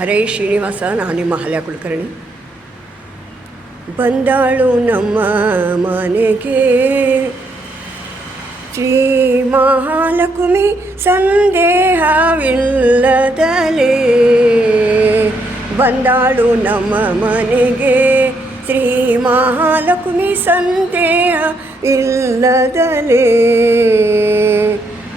ಹರೇ ಶ್ರೀನಿವಾಸ. ನಾನು ನಿಮ್ಮ ಹಲ್ಯ ಕುಲಕರ್ಣಿ. ಬಂದಾಳು ನಮ್ಮ ಮನೆಗೆ ಶ್ರೀ ಮಹಾಲಕ್ಷ್ಮಿ ಸಂದೇಹವಿಲ್ಲದಲೇ. ಬಂದಾಳು ನಮ್ಮ ಮನೆಗೆ ಶ್ರೀ ಮಹಾಲಕ್ಷ್ಮಿ ಸಂದೇಹ ಇಲ್ಲದಲೇ.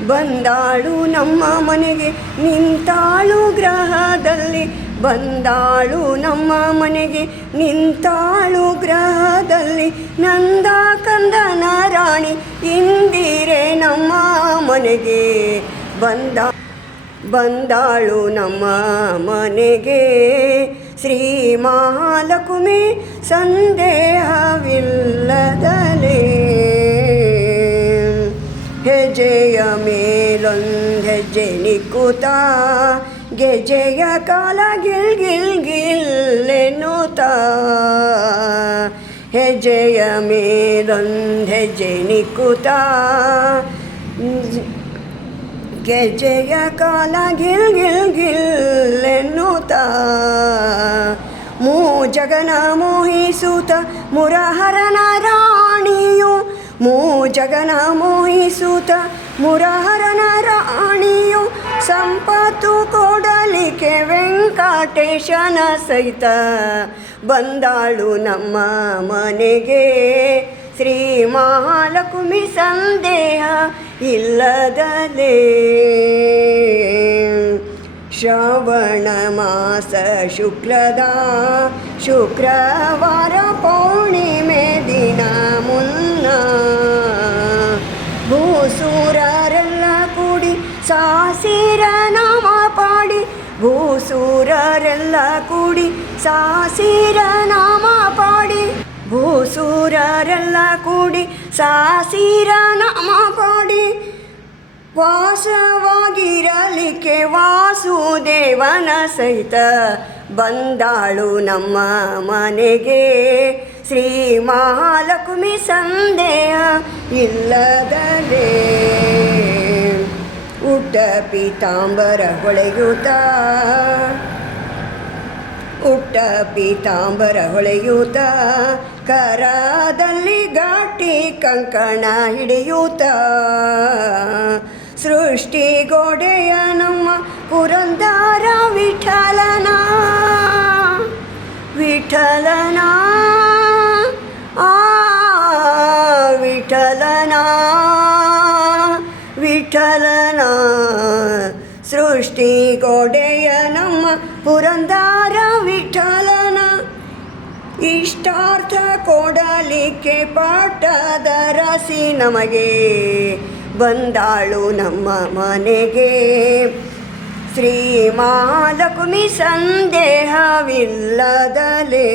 ಬಂದಾಳು ನಮ್ಮ ಮನೆಗೆ ನಿಂತಾಳು ಗ್ರಹದಲ್ಲಿ. ಬಂದಾಳು ನಮ್ಮ ಮನೆಗೆ ನಿಂತಾಳು ಗ್ರಹದಲ್ಲಿ. ನಂದ ಕಂದನ ರಾಣಿ ಇಂದಿರೆ ನಮ್ಮ ಮನೆಗೆ. ಬಂದಾಳು ನಮ್ಮ ಮನೆಗೆ ಶ್ರೀ ಮಹಾಲಕ್ಷ್ಮಿ ಸಂದೇಹವಿಲ್ಲದಲೇ. ಹೆಜ್ಜೆಯ ಮೇಲೊಂದು ಹೆಜ್ಜೆ ನಿಕ್ಕುತ್ತ ಗೆಜ್ಜೆಯ ಕಾಲ ಗಿಲ್ ಗಿಲ್ ಗಿಲ್ಲೆನ್ನುತ್ತ. ಹೆಜ್ಜೆಯ ಮೇಲೊಂದು ಹೆಜ್ಜೆ ನಿಕ್ಕುತ್ತ ಗೆಜ್ಜೆಯ ಕಾಲ ಗಿಲ್ ಗಿಲ್ ಗಿಲ್ಲೆನ್ನುತ್ತ. ಜಗನ ಮೋಹಿಸುತ್ತ ಮುರಹರನ ರಾಣಿಯು. ಜಗನ ಮೋಹಿಸುತ್ತ ಮುರಹರನ ರಾಣಿಯು. ಸಂಪತ್ತು ಕೊಡಲಿಕ್ಕೆ ವೆಂಕಟೇಶನ ಸಹಿತ. ಬಂದಾಳು ನಮ್ಮ ಮನೆಗೆ ಶ್ರೀ ಮಹಾಲಕ್ಷ್ಮಿ ಸಂದೇಹ ಇಲ್ಲದಲೇ. ಶ್ರಾವಣ ಮಾಸ ಶುಕ್ಲದ ಶುಕ್ರವಾರ ಪೌರ್ಣಿಮೆ ದಿನ ಮುನ್ನ. ಭೂಸೂರರೆಲ್ಲ ಕೂಡಿ ಸಾಸಿರ ನಾಮ ಪಾಡಿ. ಭೂಸೂರರೆಲ್ಲ ಕೂಡಿ ಸಾಸಿರ ನಾಮ ಪಾಡಿ. ಭೂಸೂರರೆಲ್ಲ ಕೂಡಿ ಸಾಸಿರ ನಾಮ ಪಾಡಿ. ವಾಸವಾಗಿರಲಿಕ್ಕೆ ವಾಸುದೇವನ ಸಹಿತ. ಬಂದಾಳು ನಮ್ಮ ಮನೆಗೆ ಶ್ರೀ ಮಹಾಲಕ್ಷ್ಮಿ ಸಂದೇಹ ಇಲ್ಲದಲೇ. ಉಟ್ಟ ಪೀತಾಂಬರ ಹೊಳೆಯುತ್ತ ಉಟ್ಟ ಪೀತಾಂಬರ ಹೊಳೆಯುತ್ತ ಕರದಲ್ಲಿ ಗಟ್ಟಿ ಕಂಕಣ ಹಿಡಿಯುತ್ತ. ಸೃಷ್ಟಿಗೋಡೆಯ ನಮ್ಮ ಪುರಂದರ ವಿಠಲನ. ವಿಠಲನ ವಿಠಲನ ವಿಠಲನ. ಸೃಷ್ಟಿಗೋಡೆಯ ನಮ್ಮ ಪುರಂದರ ವಿಠಲನ. ಇಷ್ಟಾರ್ಥ ಕೊಡಲಿಕ್ಕೆ ಪಟ್ಟದ ರಸಿ ನಮಗೆ. ಬಂದಾಳು ನಮ್ಮ ಮನೆಗೆ ಶ್ರೀ ಮಹಾಲಕ್ಷ್ಮಿ ಸಂದೇಹವಿಲ್ಲದಲೇ.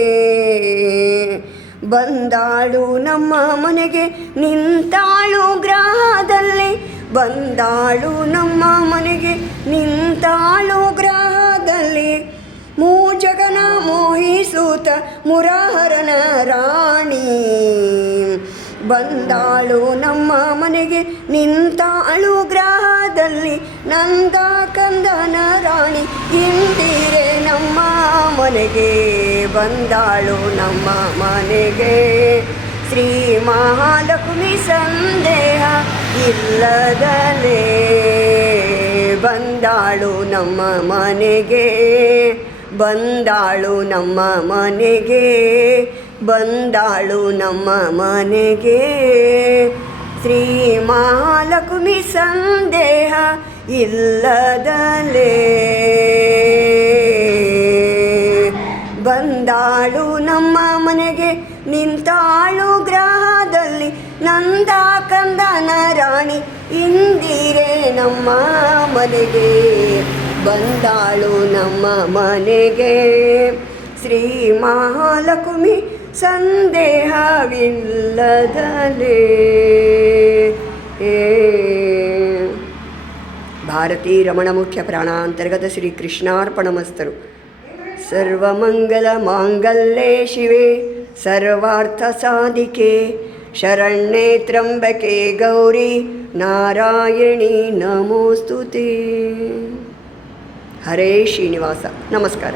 ಬಂದಾಳು ನಮ್ಮ ಮನೆಗೆ ನಿಂತಾಳು ಗ್ರಹದಲ್ಲಿ. ಬಂದಾಳು ನಮ್ಮ ಮನೆಗೆ ನಿಂತಾಳು ಗ್ರಹದಲ್ಲಿ. ಜಗನ ಮೋಹಿಸುತ್ತ ಮುರಹರನ ರಾಣಿ. ಬಂದಾಳು ನಮ್ಮ ಮನೆಗೆ ನಿಂತಾಳು ಗ್ರಹದಲ್ಲಿ. ನಂದ ಕಂದನ ರಾಣಿ ಇಂದಿರೆ ನಮ್ಮ ಮನೆಗೆ. ಬಂದಾಳು ನಮ್ಮ ಮನೆಗೆ ಶ್ರೀ ಮಹಾಲಕ್ಷ್ಮಿ ಸಂದೇಹ ಇಲ್ಲದಲೇ. ಬಂದಾಳು ನಮ್ಮ ಮನೆಗೆ. ಬಂದಾಳು ನಮ್ಮ ಮನೆಗೆ. ಬಂದಾಳು ನಮ್ಮ ಮನೆಗೆ ಶ್ರೀ ಮಹಾಲಕ್ಷ್ಮಿ ಸಂದೇಹ ಇಲ್ಲದಲೇ. ಬಂದಾಳು ನಮ್ಮ ಮನೆಗೆ ನಿಂತಾಳು ಗ್ರಹದಲ್ಲಿ. ನಂದ ಕಂದನ ರಾಣಿ ಇಂದಿರೆ ನಮ್ಮ ಮನೆಗೆ. ಬಂದಾಳು ನಮ್ಮ ಮನೆಗೆ ಶ್ರೀ ಮಹಾಲಕ್ಷ್ಮಿ ಸಂದೇಹವಿಲ್ಲದಲೇ. ಭಾರತೀ ರಮಣ ಮುಖ್ಯ ಪ್ರಾಣಾಂತರ್ಗತ ಶ್ರೀ ಕೃಷ್ಣಾರ್ಪಣಮಸ್ತರು. ಸರ್ವಮಂಗಲ ಮಾಂಗಲ್ಯೆ ಶಿವೆ ಸರ್ವಾರ್ಥ ಸಾಧಿಕೆ ಶರಣ್ಯೆ ತ್ರ್ಯಂಬಕೆ ಗೌರಿ ನಾರಾಯಣಿ ನಮೋಸ್ತುತೆ. ಹರೇ ಶ್ರೀನಿವಾಸ. ನಮಸ್ಕಾರ.